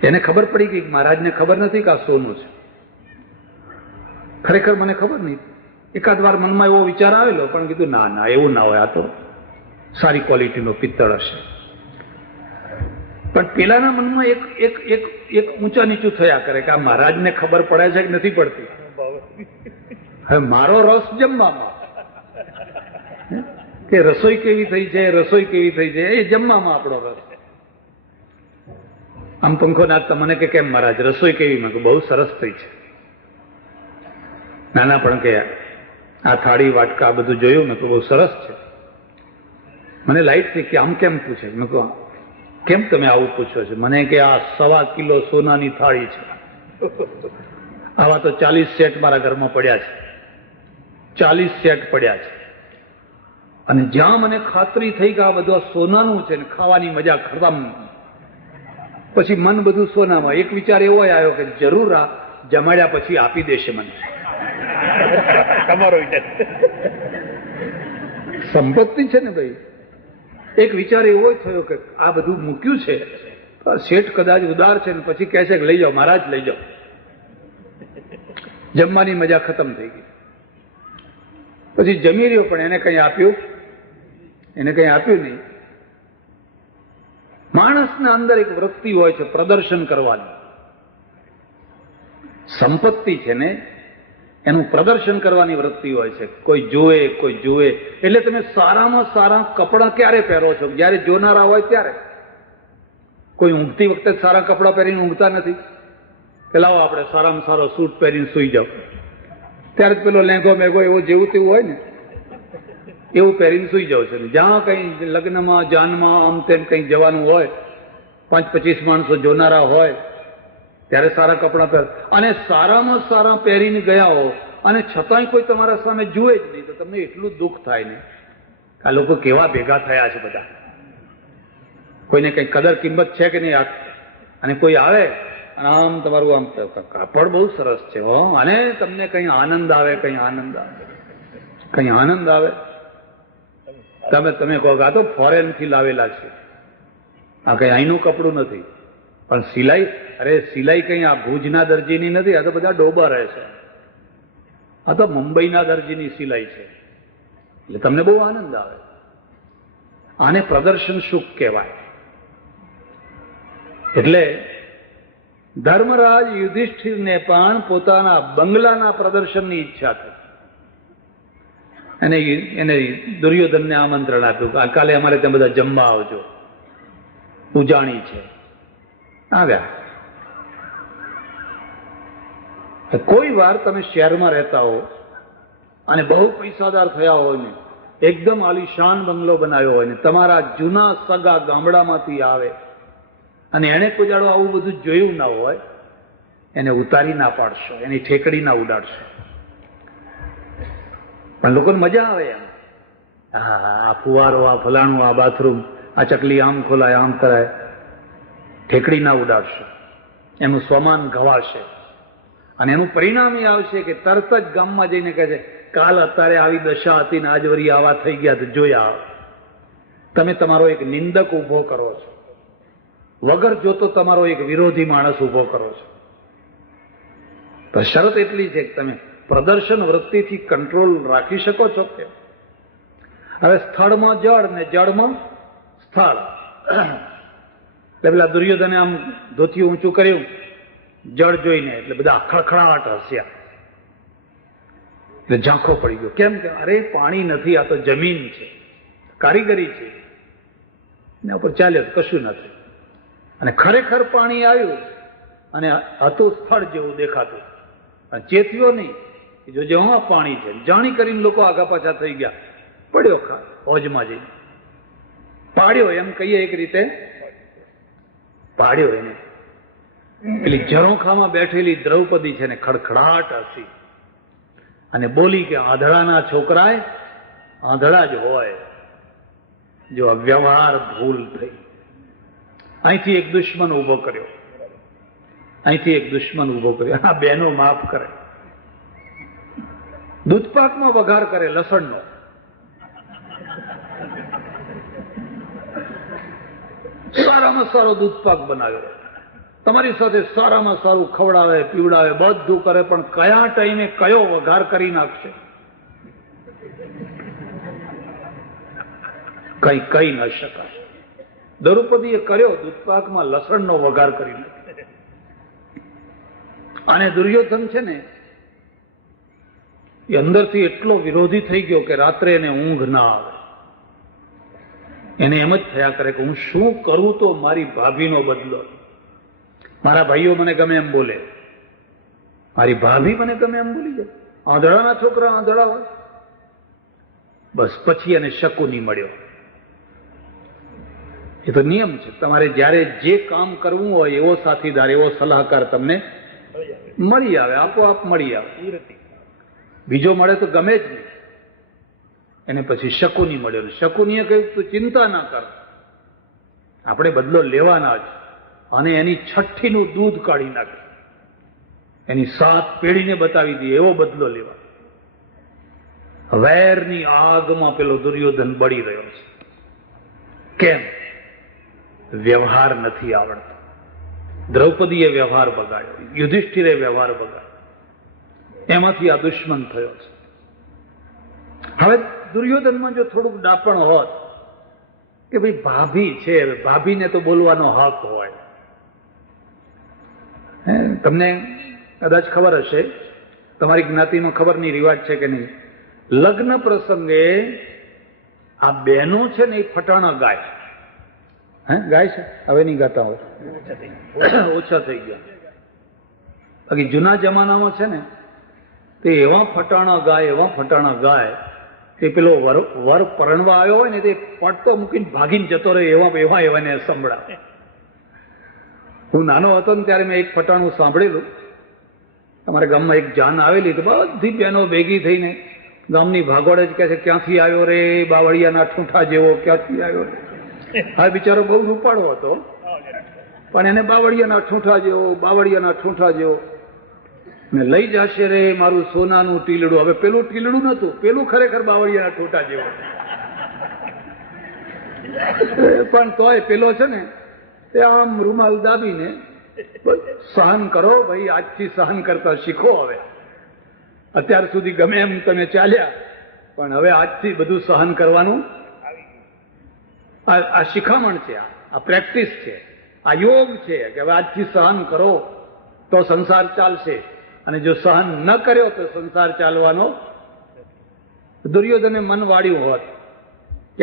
એને ખબર પડી ગઈ, મહારાજને ખબર નથી કે આ સોનું છે. ખરેખર મને ખબર નહીં. એકાદ વાર મનમાં એવો વિચાર આવેલો, પણ કીધું ના ના, એવું ના હોય, આ તો સારી ક્વોલિટીનો પિત્તળ હશે. પણ પેલાના મનમાં એક ઊંચા નીચું થયા કરે કે આ મહારાજને ખબર પડે છે કે નથી પડતી. હવે મારો રસ જમવામાં, કે રસોઈ કેવી થઈ છે, રસોઈ કેવી થઈ છે, એ જમવામાં આપણો રસ. આમ પંખો નાખતા મને કે કેમ મહારાજ રસોઈ કેવી? મેં બહુ સરસ થઈ છે. નાના પણ કે આ થાળી વાટકા આ બધું જોયું ને તો બહુ સરસ છે. મને લાઈટ થઈ કે આમ કેમ પૂછે? મેં કહું કેમ તમે આવું પૂછો છો? મને કે આ 1.25 કિલો સોનાની થાળી છે. આવા તો 40 સેટ મારા ઘરમાં પડ્યા છે, 40 સેટ પડ્યા છે. અને જ્યાં મને ખાતરી થઈ કે આ બધું સોનાનું છે ને ખાવાની મજા ખતમ, પછી મન બધું સોનામાં. એક વિચાર એવો આવ્યો કે જરૂર આ જમાડ્યા પછી આપી દેશે મને. તમારો સંપત્તિ છે ને ભાઈ. એક વિચાર એવો થયો કે આ બધું મૂક્યું છે, શેઠ કદાચ ઉદાર છે ને પછી કહે છે કે લઈ જાઓ મહારાજ, લઈ જાઓ. જમવાની મજા ખતમ થઈ ગઈ. પછી જમી રહ્યો પણ એને કંઈ આપ્યું નહીં. માણસના અંદર એક વૃત્તિ હોય છે પ્રદર્શન કરવાની. સંપત્તિ છે ને એનું પ્રદર્શન કરવાની વૃત્તિ હોય છે. કોઈ જુએ. એટલે તમે સારામાં સારા કપડાં ક્યારે પહેરો છો? જ્યારે જોનારા હોય ત્યારે. કોઈ ઊંઘતી વખતે સારા કપડાં પહેરીને ઊંઘતા નથી કે લાવો આપણે સારામાં સારો સૂટ પહેરીને સૂઈ જાવ. ત્યારે જ પેલો લેંઘો મેઘો એવો જેવું તેવું હોય ને એવું પહેરીને સૂઈ જાવ છે. જ્યાં કંઈ લગ્નમાં જાનમાં આમ તેમ કંઈ જવાનું હોય, 5-25 માણસો જોનારા હોય ત્યારે સારા કપડાં પહેર, અને સારામાં સારા પહેરીને ગયા હો અને છતાંય કોઈ તમારા સામે જુએ જ નહીં તો તમને એટલું દુઃખ થાય ને. આ લોકો કેવા ભેગા થયા છે બધા, કોઈને કંઈ કદર કિંમત છે કે નહીં. અને કોઈ આવે અને આમ તમારું આમ કાપડ બહુ સરસ છે હો, અને તમને કંઈ આનંદ આવે. તમે કહો કે આ તો ફોરેન થી લાવેલા છે, આ કઈ અહીંનું કપડું નથી. પણ સિલાઈ કઈ આ ભુજના દરજીની નથી, આ તો બધા ડોબા રહે છે. આ તો મુંબઈના દરજીની સિલાઈ છે. એટલે તમને બહુ આનંદ આવે. આને પ્રદર્શન સુખ કહેવાય. એટલે ધર્મરાજ યુધિષ્ઠિરને પણ પોતાના બંગલાના પ્રદર્શનની ઈચ્છા થઈ. એને દુર્યોધનને આમંત્રણ આપ્યું કે કાલે અમારે ત્યાં બધા જમવા આવજો, ઉજાણી છે. આવ્યા. કોઈ વાર તમે શહેરમાં રહેતા હો અને બહુ પૈસાદાર થયા હોય ને, એકદમ આલીશાન બંગલો બનાવ્યો હોય ને, તમારા જૂના સગા ગામડામાંથી આવે અને એને કોઈ જાડો આવું બધું જોયું ના હોય, એને ઉતારી ના પાડશો, એની ઠેકડી ના ઉડાડશો. પણ લોકોને મજા આવે એમ. આ ફુવારો, આ ફલાણું, આ બાથરૂમ, આ ચકલી આમ ખોલાય, આમ કરાય, ઠેકડી ના ઉડાડશો. એનું સ્વમાન ગવાશે અને એનું પરિણામ એ આવશે કે તરત જ ગામમાં જઈને કહે છે કાલ અત્યારે આવી દશા હતી ને આજ વળી આવા થઈ ગયા તો જોયા. તમે તમારો એક નિંદક ઉભો કરો છો, વગર જોતો તમારો એક વિરોધી માણસ ઉભો કરો છો. તો શરત એટલી છે કે તમે પ્રદર્શન વૃત્તિથી કંટ્રોલ રાખી શકો છો કે. હવે સ્થળમાં જળ ને જળમાં સ્થળ. એટલે પેલા દુર્યોધને આમ ધોતિયું ઊંચું કર્યું જળ જોઈને, એટલે બધા ખળખળાટ હસ્યા. એટલે ઝાંખો પડી ગયો. કેમ કે અરે પાણી નથી, આ તો જમીન છે, કારીગરી છે, એના ઉપર ચાલ્યો કશું નથી. અને ખરેખર પાણી આવ્યું અને હતું સ્થળ જેવું દેખાતું, પણ ચેત્યો નહીં કે જો જેવા પાણી છે. જાણી કરીને લોકો આગા પાછા થઈ ગયા. પડ્યો હોજમાં જઈને પાડ્યો, એમ કહીએ એક રીતે પાડ્યો એને. પેલી ઝરોખામાં બેઠેલી દ્રૌપદી છે ને ખડખડાટ હસી અને બોલી કે આંધળાના છોકરાએ આંધળા જ હોય, જો આ વ્યવહાર ભૂલ થઈ. અહીંથી એક દુશ્મન ઉભો કર્યો, આ બહેનો માફ કરે. દૂધપાકમાં વઘાર કરે લસણનો. સારામાં સારો દૂધપાક બનાવ્યો, તમારી સાથે સારામાં સારું ખવડાવે પીવડાવે બધું કરે, પણ કયા ટાઈમે કયો વઘાર કરી નાખશે કઈ ન શકાય. દ્રૌપદીએ કર્યો, દૂધપાકમાં લસણનો વઘાર કરી નાખ્યો. અને દુર્યોધન છે ને એ અંદરથી એટલો વિરોધી થઈ ગયો કે રાત્રે એને ઊંઘ ના આવે. એને એમ જ થયા કરે કે હું શું કરું તો મારી ભાભીનો બદલો. મારા ભાઈઓ મને ગમે એમ બોલે, મારી ભાભી મને ગમે એમ બોલી જાય. આંધળાના છોકરા આંધળા હોય. બસ પછી એને શકુની મળ્યો. એ તો નિયમ છે, તમારે જ્યારે જે કામ કરવું હોય એવો સાથીદાર, એવો સલાહકાર તમને મળી આવે, આપોઆપ મળી આવે. બીજો મળે તો ગમે જ નહીં. એને પછી શકુની મળ્યો. શકુનીએ કહ્યું તું ચિંતા ના કર, આપણે બદલો લેવાના જ. અને એની છઠ્ઠીનું દૂધ કાઢી નાખે, એની 7 પેઢીને બતાવી દે એવો બદલો લેવા. વેરની આગમાં પેલો દુર્યોધન બળી રહ્યો છે. કેમ? વ્યવહાર નથી આવડતો. દ્રૌપદીએ વ્યવહાર બગાડ્યો, યુધિષ્ઠિરે વ્યવહાર બગાડ્યો. એમાંથી આ દુશ્મન થયો છે. હવે દુર્યોધનમાં જો થોડુંક ડાપણ હોત કે ભાઈ ભાભી છે, ભાભીને તો બોલવાનો હક હોય. તમને કદાચ ખબર હશે, તમારી જ્ઞાતિનો ખબરની રિવાજ છે કે નહીં, લગ્ન પ્રસંગે આ બહેનો છે ને એ ફટાણા ગાય. ગાય છે, હવે નહીં ગાતા હોય, ઓછા થઈ ગયા. બાકી જૂના જમાનામાં છે ને તે એવા ફટાણા ગાય તે પેલો વર પરણવા આવ્યો હોય ને તે પડતો મૂકીને ભાગીને જતો રહે એવા ને સંભળાવે. હું નાનો હતો ને ત્યારે મેં એક ફટાણું સાંભળેલું. અમારા ગામમાં એક જાન આવેલી તો બધી બહેનો ભેગી થઈને ગામની ભાગોળ જ કહે છે, ક્યાંથી આવ્યો રે બાવળિયાના ઠૂંઠા જેવો, ક્યાંથી આવ્યો રે. હા, બિચારો બહુ રૂપાળો હતો, પણ એને બાવળિયાના ઠૂંઠા જેવો ને લઈ જશે રે મારું સોનાનું ટીલડું. હવે પેલું ટીલડું નતું, પેલું ખરેખર બાવળિયાના ઠૂંઠા જેવો. પણ તોય પેલો છે ને તે આમ રૂમાલ દાબીને સહન કરો ભાઈ, આજથી સહન કરતા શીખો. હવે અત્યાર સુધી ગમે એમ તમે ચાલ્યા, પણ હવે આજથી બધું સહન કરવાનું આ શિખામણ છે, આ પ્રેક્ટિસ છે, આ યોગ છે કે હવે આજથી સહન કરો તો સંસાર ચાલશે, અને જો સહન ન કર્યો તો સંસાર ચાલવાનો. દુર્યોધને મન વાળ્યું હોત,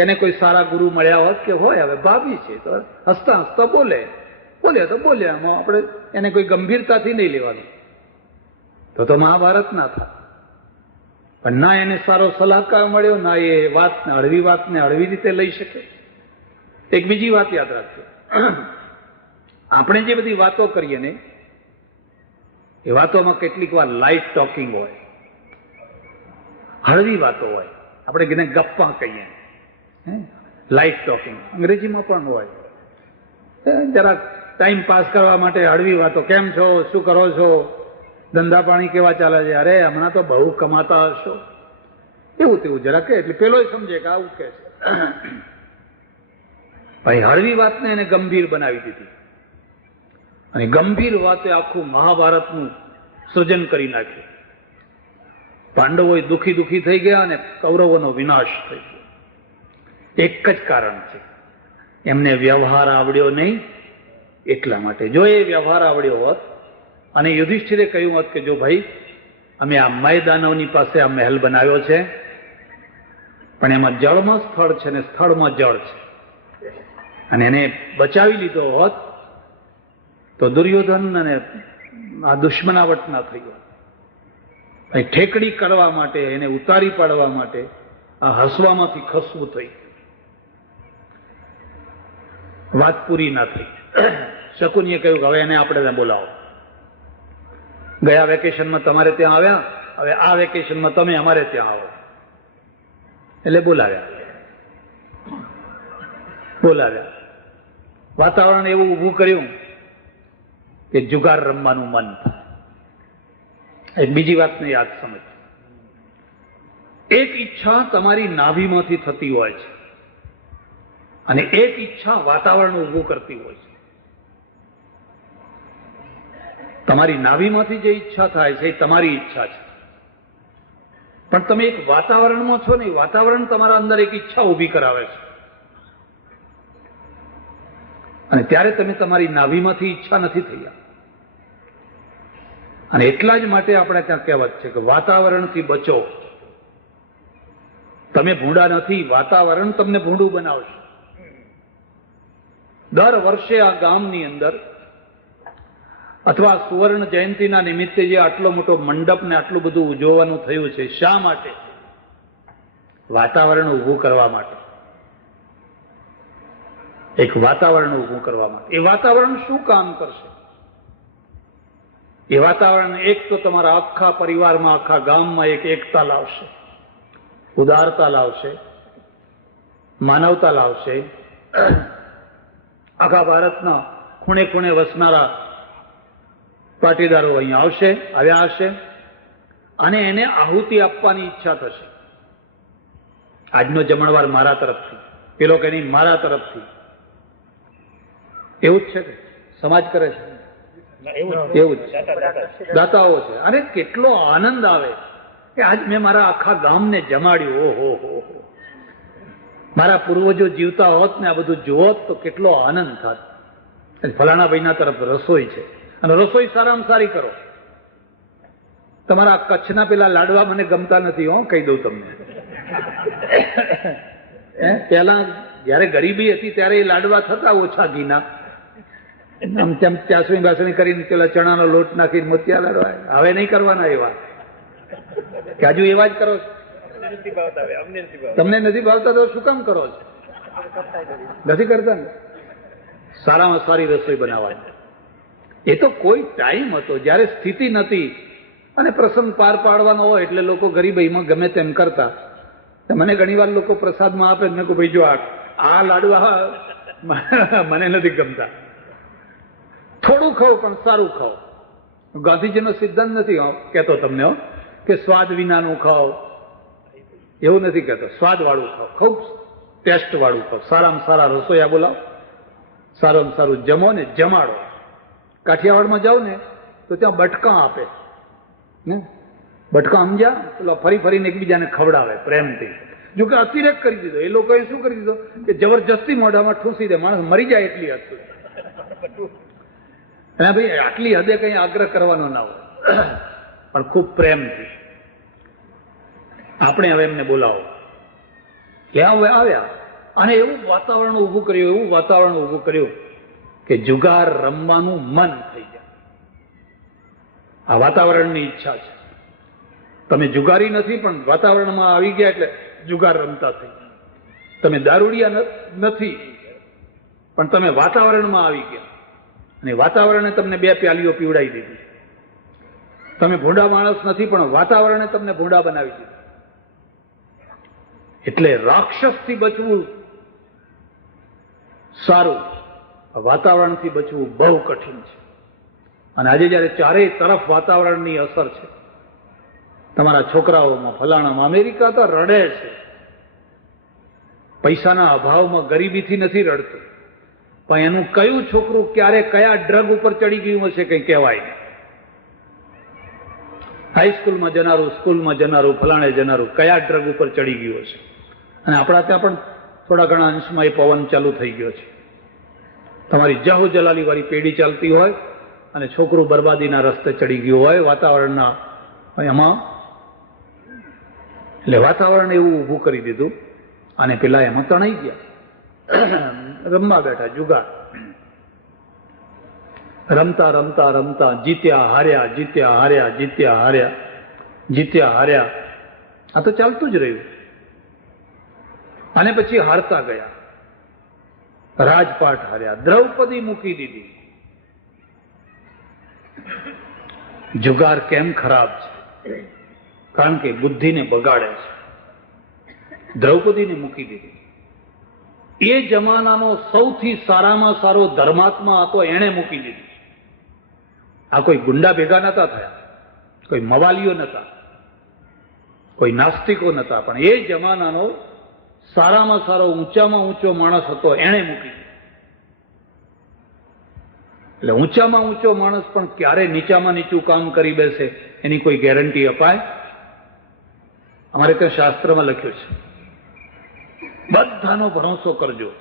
એને કોઈ સારા ગુરુ મળ્યા હોત કે હોય હવે ભાભી છે તો હસતા હસતા બોલે તો બોલ્યા, આપણે એને કોઈ ગંભીરતાથી નહીં લેવાનું, તો મહાભારત ના થાય. પણ ના એને સારો સલાહકાર મળ્યો, ના એ વાતને હળવી રીતે લઈ શકે. એક બીજી વાત યાદ રાખજો, આપણે જે બધી વાતો કરીએ ને એ વાતોમાં કેટલીક વાર લાઇટ ટોકિંગ હોય, હળવી વાતો હોય, આપણે એને ગપ્પા કહીએ, લાઇટ ટોકિંગ અંગ્રેજીમાં પણ હોય. જરાક ટાઈમ પાસ કરવા માટે હળવી વાતો, કેમ છો, શું કરો છો, ધંધા પાણી કેવા ચાલે છે, અરે હમણાં તો બહુ કમાતા હશો, એવું તેવું જરા કે એટલે પેલો સમજે કે આવું કે છે. ભાઈ હળવી વાતને એને ગંભીર બનાવી દીધી, અને ગંભીર વાતે આખું મહાભારતનું સૃજન કરી નાખ્યું. પાંડવો દુખી થઈ ગયા અને કૌરવોનો વિનાશ થઈ ગયો. એક જ કારણ છે, એમને વ્યવહાર આવડ્યો નહીં એટલા માટે. જો એ વ્યવહાર આવડ્યો હોત અને યુધિષ્ઠિરે કહ્યું હોત કે જો ભાઈ અમે આ મય પાસે આ મહેલ બનાવ્યો છે, પણ એમાં જળમાં સ્થળ છે ને સ્થળમાં જળ છે, અને એને બચાવી લીધો હોત તો દુર્યોધન અને આ દુશ્મનાવટ ના થયો. ઠેકડી કરવા માટે, એને ઉતારી પાડવા માટે આ હસવામાંથી ખસવું થઈ, વાત પૂરી ના થઈ. શકુનીએ કહ્યું કે હવે એને આપણે બોલાવો. ગયા વેકેશનમાં તમારે ત્યાં આવ્યા, હવે આ વેકેશનમાં તમે અમારે ત્યાં આવો. એટલે બોલાવ્યા. વાતાવરણ એવું ઊભું કર્યું કે જુગાર રમવાનું મન થાય. એક બીજી વાતને યાદ સમજ, એક ઈચ્છા તમારી નાભીમાંથી થતી હોય છે અને એક ઈચ્છા વાતાવરણ ઊભું કરતી હોય છે. તમારી નાભીમાંથી જે ઈચ્છા થાય છે એ તમારી ઈચ્છા છે, પણ તમે એક વાતાવરણમાં છો ને, વાતાવરણ તમારા અંદર એક ઈચ્છા ઊભી કરાવે છે, અને ત્યારે તમે તમારી નાભીમાંથી ઈચ્છા નથી થયા. અને એટલા જ માટે આપણે ત્યાં કહેવત છે કે વાતાવરણથી બચો. તમે ભૂંડા નથી, વાતાવરણ તમને ભૂંડું બનાવશે. દર વર્ષે આ ગામની અંદર અથવા સુવર્ણ જયંતિના નિમિત્તે જે આટલો મોટો મંડપ ને આટલું બધું ઉજવવાનું થયું છે, શા માટે? વાતાવરણ ઊભું કરવા માટે. એક વાતાવરણ ઊભું કરવા માટે. એ વાતાવરણ શું કામ કરશે? એ વાતાવરણ એક તો તમારા આખા પરિવારમાં, આખા ગામમાં એક એકતા લાવશે, ઉદારતા લાવશે, માનવતા લાવશે. આખા ભારતના ખૂણે ખૂણે વસનારા પાટીદારો અહીંયા આવ્યા હશે, અને એને આહુતિ આપવાની ઈચ્છા થશે. આજનો જમણવાર મારા તરફથી, પેલો કે નહીં મારા તરફથી. એવું જ છે કે સમાજ કરે છે? એવું જ દાતાઓ છે. અરે કેટલો આનંદ આવે કે આજ મેં મારા આખા ગામને જમાડ્યું. ઓહો, મારા પૂર્વજો જીવતા હોત ને આ બધું જોત તો કેટલો આનંદ થાત. ફલાણા ભાઈના તરફ રસોઈ છે, અને રસોઈ સારામાં સારી કરો. તમારા કચ્છના પેલા લાડવા મને ગમતા નથી, કહી દઉં તમને. પેલા જયારે ગરીબી હતી ત્યારે એ લાડવા થતા ઓછા ઘીના, આમ તેમ ચાસણી બાસણી કરીને પેલા ચણાનો લોટ નાખીને મોતિયા લાડવા. હવે નહીં કરવાના એવા, કે હજુ એવા જ કરો છો. તમને નથી ભાવતા તો શું કામ કરો છો? નથી કરતા ને. સારામાં સારી રસોઈ બનાવવાની. એ તો કોઈ ટાઈમ હતો જયારે સ્થિતિ નથી અને પ્રસંગ પાર પાડવાનો હોય એટલે લોકો ગરીબાઈમાં ગમે તેમ કરતા. મને ઘણી વાર લોકો પ્રસાદમાં આપે, મેં કહું ભાઈ જો આ લાડવા મને નથી ગમતા, થોડું ખાઓ પણ સારું ખાઓ. ગાંધીજીનો સિદ્ધાંત નથી કહેતો તમને કે સ્વાદ વિનાનું ખાઓ, એવું નથી કહેતો. સ્વાદ વાળું ખાઓ, ખૂબ ટેસ્ટ વાળું ખાઓ. સારામાં સારા રસોઈયા બોલાવો, સારામાં સારું જમો ને જમાડો. કાઠિયાવાડમાં જાઓ ને તો ત્યાં બટકા આપે ને, બટકા સમજ્યા, પેલા ફરી ફરીને એકબીજાને ખવડાવે પ્રેમથી. જો કે અતિરેક કરી દીધો એ લોકોએ. શું કરી દીધો કે જબરજસ્તી મોઢામાં ઠૂંસી દે, માણસ મરી જાય એટલી હદ સુધી. અને ભાઈ આટલી હદે કઈ આગ્રહ કરવાનો ના હોય, પણ ખૂબ પ્રેમથી. આપણે હવે એમને બોલાવો, ક્યાં હવે આવ્યા, અને એવું વાતાવરણ ઊભું કર્યું, એવું વાતાવરણ ઊભું કર્યું કે જુગાર રમવાનું મન થઈ જાય. આ વાતાવરણની ઈચ્છા છે. તમે જુગારી નથી પણ વાતાવરણમાં આવી ગયા એટલે જુગાર રમતા થઈ ગયા. તમે દારૂડિયા નથી પણ તમે વાતાવરણમાં આવી ગયા, અને વાતાવરણે તમને 2 પ્યાલીઓ પીવડાવી દીધી. તમે ભૂંડા માણસ નથી પણ વાતાવરણે તમને ભૂંડા બનાવી દીધું. એટલે રાક્ષસથી બચવું સારું, વાતાવરણથી બચવું બહુ કઠિન છે. અને આજે જયારે ચારેય તરફ વાતાવરણની અસર છે, તમારા છોકરાઓમાં ફલાણામાં, અમેરિકા તો રડે છે. પૈસાના અભાવમાં ગરીબીથી નથી રડતું, પણ એનું કયું છોકરું ક્યારે કયા ડ્રગ ઉપર ચડી ગયું હશે કઈ કહેવાય નહીં. હાઈસ્કૂલમાં જનારું, સ્કૂલમાં જનારું, ફલાણે જનારું કયા ડ્રગ ઉપર ચડી ગયું હશે. અને આપણા ત્યાં પણ થોડા ઘણા અંશમાં એ પવન ચાલુ થઈ ગયો છે. તમારી જાહુ જલાલી વાળી પેઢી ચાલતી હોય અને છોકરું બરબાદીના રસ્તે ચડી ગયું હોય વાતાવરણના એમાં. એટલે વાતાવરણ એવું ઊભું કરી દીધું અને પેલા એમાં તણાઈ ગયા, રમવા બેઠા જુગાર. રમતા રમતા રમતા જીત્યા હાર્યા, જીત્યા હાર્યા, જીત્યા હાર્યા, જીત્યા હાર્યા. આ તો ચાલતું જ રહ્યું. અને પછી હારતા ગયા, રાજપાટ હાર્યા, દ્રૌપદી મૂકી દીધી. જુગાર કેમ ખરાબ છે? કારણ કે બુદ્ધિને બગાડે છે. દ્રૌપદીને મૂકી દીધી. એ જમાનાનો સૌથી સારામાં સારો ધર્માત્મા હતો, એણે મૂકી દીધી. આ કોઈ ગુંડા ભેગા નતા થયા, કોઈ મવાલીઓ નતા, કોઈ નાસ્તિકો નતા, પણ એ જમાનાનો સારામાં સારો ઊંચામાં ઊંચો માણસ હતો, એણે મૂકી દીધો. એટલે ઊંચામાં ઊંચો માણસ પણ ક્યારે નીચામાં નીચું કામ કરી બેસે એની કોઈ ગેરંટી અપાય? અમારે ત્યાં શાસ્ત્રમાં લખ્યું છે, બધાનો ભરોસો કરજો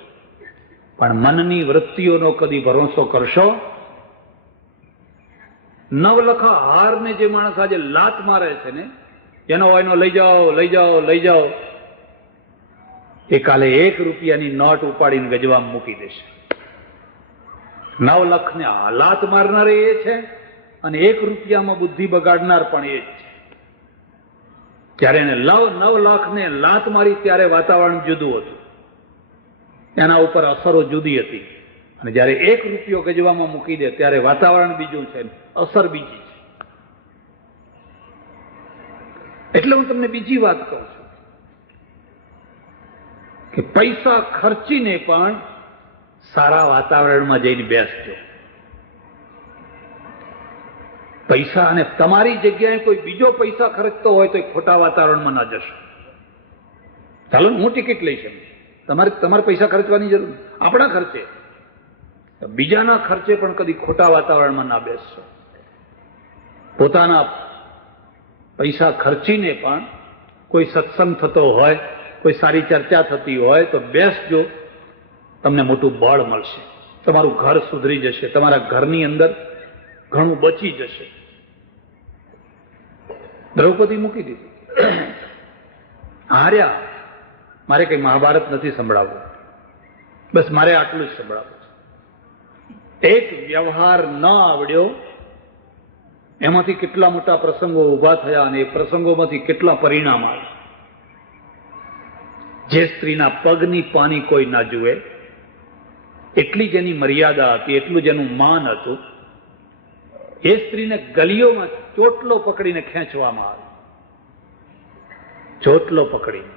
પણ મનની વૃત્તિઓનો કદી ભરોસો કરશો. નવલખા હારને જે માણસ આજે લાત મારે છે ને, એનો એનો લઈ જાઓ, લઈ જાઓ, લઈ જાઓ, એ કાલે 1 રૂપિયાની નોટ ઉપાડીને ગજવામાં મૂકી દેશે. 9 લાખને લાત મારનાર એ છે અને 1 રૂપિયામાં બુદ્ધિ બગાડનાર પણ એ જ છે. ત્યારે એને 9 લાખને લાત મારી ત્યારે વાતાવરણ જુદું હતું, એના ઉપર અસરો જુદી હતી. અને જયારે 1 રૂપિયો ગજવામાં મૂકી દે ત્યારે વાતાવરણ બીજું છે, અસર બીજી છે. એટલે હું તમને બીજી વાત કહું છું કે પૈસા ખર્ચીને પણ સારા વાતાવરણમાં જઈને બેસજો. પૈસા, અને તમારી જગ્યાએ કોઈ બીજો પૈસા ખર્ચતો હોય તો ખોટા વાતાવરણમાં ના જશો. ચાલો હું ટિકિટ લઈશ, તમારે પૈસા ખર્ચવાની જરૂર, આપણા ખર્ચે. બીજાના ખર્ચે પણ કદી ખોટા વાતાવરણમાં ના બેસશો. પોતાના પૈસા ખર્ચીને પણ કોઈ સત્સંગ થતો હોય, કોઈ સારી ચર્ચા થતી હોય તો બેસજો, તમને મોટું બળ મળશે. તમારું ઘર સુધરી જશે, તમારા ઘરની અંદર ઘણું બચી જશે. દ્રૌપદી મૂકી દીધું, હાર્યા. મારે કઈ મહાભારત નથી સંભળાવવું, બસ મારે આટલું જ સંભળાવવું છે. એક વ્યવહાર ન આવડ્યો, એમાંથી કેટલા મોટા પ્રસંગો ઉભા થયા અને એ પ્રસંગોમાંથી કેટલા પરિણામ આવ્યા. જે સ્ત્રીના પગની પાની કોઈ ના જુએ, એટલી જ એની મર્યાદા હતી, એટલું જ એનું માન હતું. એ સ્ત્રીને ગલીઓમાં ચોટલો પકડીને ખેંચવામાં આવે, ચોટલો પકડીને.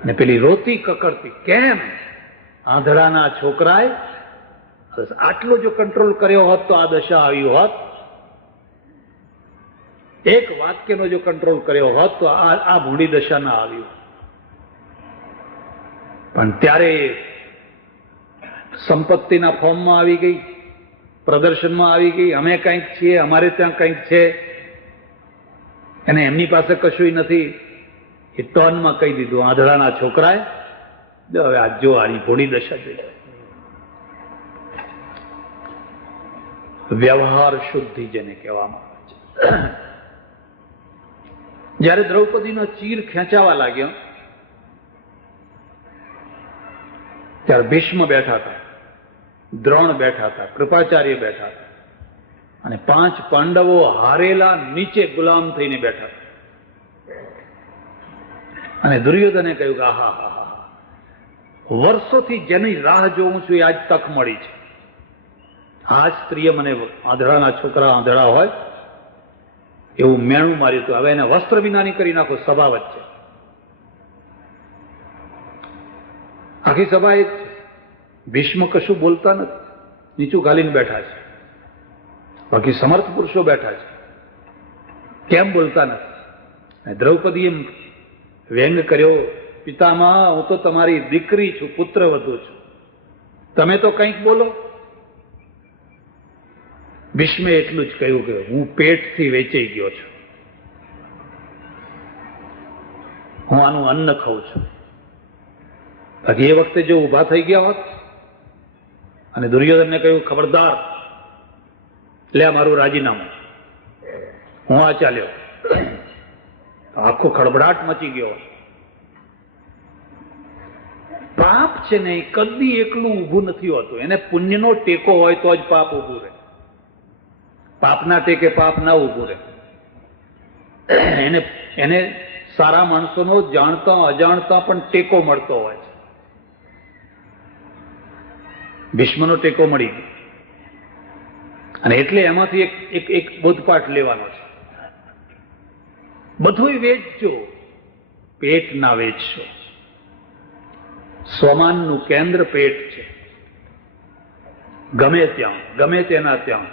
અને પેલી રોતી કકડતી, કેમ? આંધળાના છોકરાએ આટલો જો કંટ્રોલ કર્યો હોત તો આ દશા આવી હોત. એક વાક્યનો જો કંટ્રોલ કર્યો હોત તો આ ભૂંડી દશા ના આવ્યું. પણ ત્યારે સંપત્તિના ફોર્મમાં આવી ગઈ, પ્રદર્શનમાં આવી ગઈ. અમે કંઈક છીએ, અમારે ત્યાં કંઈક છે, અને એમની પાસે કશું નથી. એ ટોનમાં કહી દીધું આંધળાના છોકરાએ. હવે આ જો આની ભોળી દશા જોઈ. વ્યવહાર શુદ્ધિ જેને કહેવામાં આવે છે. જયારે દ્રૌપદીનો ચીર ખેંચાવા લાગ્યો ત્યારે ભીષ્મ બેઠા હતા, દ્રોણ બેઠા હતા, કૃપાચાર્ય બેઠા હતા, અને 5 પાંડવો હારેલા નીચે ગુલામ થઈને બેઠા હતા. અને દુર્યોધને કહ્યું કે આહા હા હા, વર્ષોથી જેની રાહ જોઉં છું એ આજ તક મળી છે. આ સ્ત્રીએ મને આંધળાના છોકરા આંધળા હોય એવું મેણું માર્યું હતું. હવે એને વસ્ત્ર વિનાની કરી નાખો, સભા વચ્ચે. આખી સભા એ ભીષ્મ કશું બોલતા નથી, નીચું ઘાલીને બેઠા છે. બાકી સમર્થ પુરુષો બેઠા છે, કેમ બોલતા નથી? દ્રૌપદીએ વ્યંગ કર્યો, પિતામહ, હું તો તમારી દીકરી છું, પુત્રવધુ છું, તમે તો કંઈક બોલો. ભીષ્મે એટલું જ કહ્યું કે હું પેટથી વેચાઈ ગયો છું, હું આનું અન્ન ખાઉં છું. બાકી એ વખતે જો ઊભા થઈ ગયા હોત અને દુર્યોધનને કહ્યું ખબરદાર, લે મારું રાજીનામું, હું આ ચાલ્યો, આખો ખળભળાટ મચી ગયો. પાપ છે ને એ કદી એકલું ઊભું નથી હોતું, એને પુણ્યનો ટેકો હોય તો જ પાપ ઊભું રહે. પાપના ટેકે પાપ ના ઊભું રહે. એને સારા માણસોનો જાણતા અજાણતા પણ ટેકો મળતો હોય છે. ભીષ્મનો ટેકો મળી ગયો, અને એટલે એમાંથી એક બોધપાઠ લેવાનો છે. બધું વેચજો, પેટ ના વેચશો. સ્વમાનનું કેન્દ્ર પેટ છે. ગમે ત્યાં, ગમે તેના ત્યાં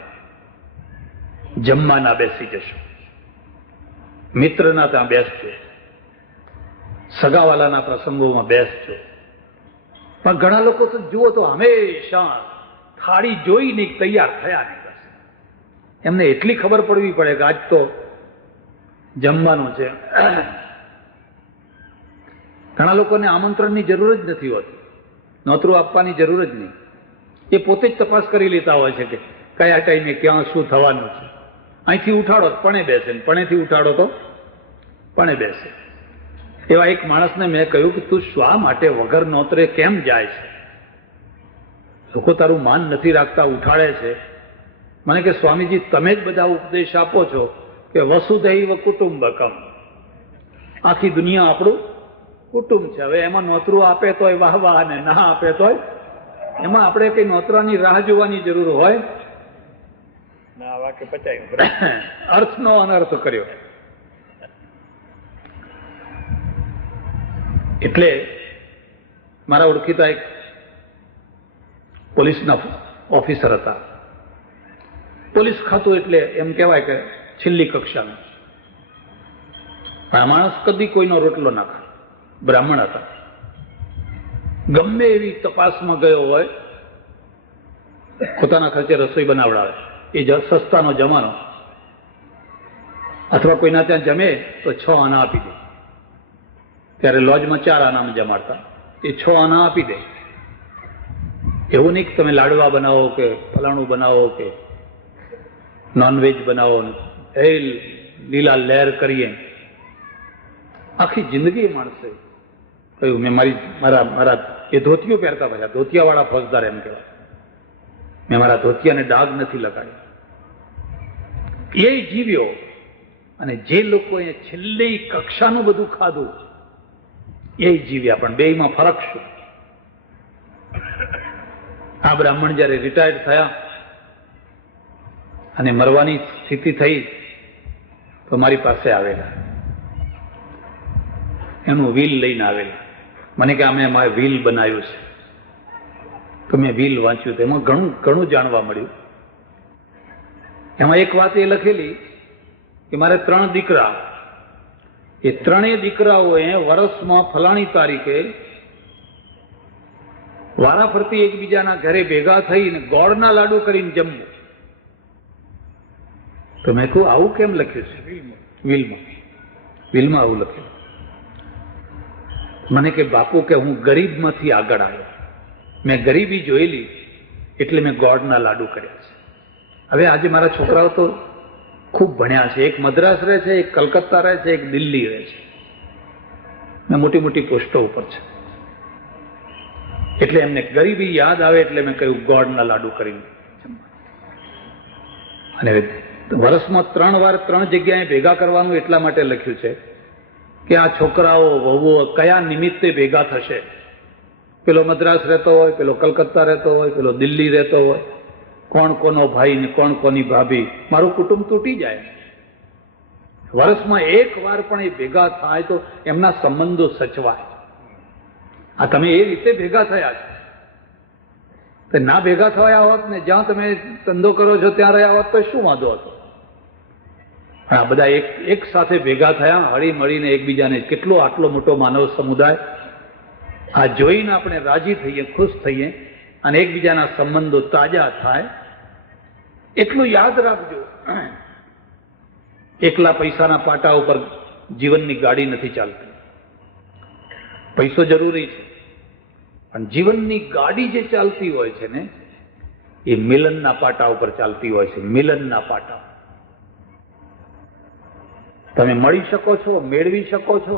જમવા ના બેસી જશો, મિત્રના ત્યાં બેસજો, સગાવાલાના પ્રસંગોમાં બેસજો. પણ ઘણા લોકો તો જુઓ તો હંમેશા થાળી જોઈને તૈયાર થયા નહીં. બસ એમને એટલી ખબર પડવી પડે કે આજ તો જમવાનું છે. ઘણા લોકોને આમંત્રણની જરૂર જ નથી હોતી, નોતરું આપવાની જરૂર જ નહીં. એ પોતે જ તપાસ કરી લેતા હોય છે કે કયા ટાઈમે ક્યાં શું થવાનું છે. અહીંથી ઉઠાડો તો પણે બેસે, પણેથી ઉઠાડો તો પણે બેસે. એવા એક માણસને મેં કહ્યું કે તું શા માટે વગર નોતરે કેમ જાય છે? લોકો તારું માન નથી રાખતા, ઉઠાડે છે. મને કે સ્વામીજી, તમે જ બધા ઉપદેશ આપો છો કે વસુધૈવ કુટુંબકમ, આખી દુનિયા આપણું કુટુંબ છે. હવે એમાં નોતરું આપે તોય વાહ વાહ, અને ના આપે તોય, એમાં આપણે કઈ નોતરાની રાહ જોવાની જરૂર હોય? ના, વાક્ય પચાયું, અર્થનો અનર્થ કર્યો. એટલે મારા ઓળખીતા એક પોલીસના ઓફિસર હતા. પોલીસ ખાતું એટલે એમ કહેવાય કે છેલ્લી કક્ષાનું. આ માણસ કદી કોઈનો રોટલો ના ખાય, બ્રાહ્મણ હતા. ગમે એવી તપાસમાં ગયો હોય પોતાના ખર્ચે રસોઈ બનાવડાવે. એ સસ્તાનો જમાનો. અથવા કોઈના ત્યાં જમે તો 6 આના આપી દે. ત્યારે લોજમાં 4 આનામાં જમાડતા, એ 6 આના આપી દે. એવું નહીં કે તમે લાડવા બનાવો કે ફલાણું બનાવો કે નોનવેજ બનાવો, એ લીલા લહેર કરીએ. આખી જિંદગી માણસે કહ્યું મેં મારા એ ધોતિયો પહેરતા પાછા, ધોતિયાવાળા ફોજદાર એમ કહેવાય, મેં મારા ધોતિયાને ડાઘ નથી લગાડ્યો. એ જીવ્યો. અને જે લોકોએ છેલ્લી કક્ષાનું બધું ખાધું એ જીવ્યા. પણ બેયમાં ફરક શું? આ બ્રાહ્મણ જયારે રિટાયર્ડ થયા અને મરવાની સ્થિતિ થઈ તો મારી પાસે આવેલા, એનું વ્હીલ લઈને આવેલા. મને કે અમે મારે વ્હીલ બનાવ્યું છે. તો મેં વ્હીલ વાંચ્યું, એમાં ઘણું જાણવા મળ્યું. એમાં એક વાત એ લખેલી કે મારે 3 દીકરા, એ 3 દીકરાઓએ વર્ષમાં ફલાણી તારીખે વારાફરતી એકબીજાના ઘરે ભેગા થઈને ગોળના લાડુ કરીને જમવું. તો મેં કહું આવું કેમ લખ્યું છે વ્હીલમાં આવું લખ્યું? મને કે બાપુ કે હું ગરીબમાંથી આગળ આવ્યો, મેં ગરીબી જોયેલી એટલે મેં ગોળના લાડુ કર્યા છે. હવે આજે મારા છોકરાઓ તો ખૂબ ભણ્યા છે. એક મદ્રાસ રહે છે, એક કલકત્તા રહે છે, એક દિલ્હી રહે છે, ને મોટી મોટી પોસ્ટો ઉપર છે. એટલે એમને ગરીબી યાદ આવે એટલે મેં કહ્યું ગોળના લાડુ કરીને. અને વર્ષમાં 3 વાર 3 જગ્યાએ ભેગા કરવાનું એટલા માટે લખ્યું છે કે આ છોકરાઓ વહુઓ કયા નિમિત્તે ભેગા થશે. પેલો મદ્રાસ રહેતો હોય, પેલો કલકત્તા રહેતો હોય, પેલો દિલ્હી રહેતો હોય, કોણ કોનો ભાઈ ને કોણ કોની ભાભી, મારું કુટુંબ તૂટી જાય. વર્ષમાં 1 વાર પણ એ ભેગા થાય તો એમના સંબંધો સચવાય. આ તમે એ રીતે ભેગા થયા છો. ના ભેગા થયા હોત ને જ્યાં તમે ધંધો કરો છો ત્યાં રહ્યા હોત તો શું વાંધો હતો? પણ આ બધા એક સાથે ભેગા થયા, હળી મળીને એકબીજાને. કેટલો આટલો મોટો માનવ સમુદાય. આ જોઈને આપણે રાજી થઈએ, ખુશ થઈએ અને એકબીજાના સંબંધો તાજા થાય. એટલું યાદ રાખજો, એકલા પૈસાના પાટા ઉપર જીવનની ગાડી નથી ચાલતી. પૈસો જરૂરી છે, પણ જીવનની ગાડી જે ચાલતી હોય છે ને એ મિલનના પાટા ઉપર ચાલતી હોય છે. મિલનના પાટા. તમે મળી શકો છો, મેળવી શકો છો,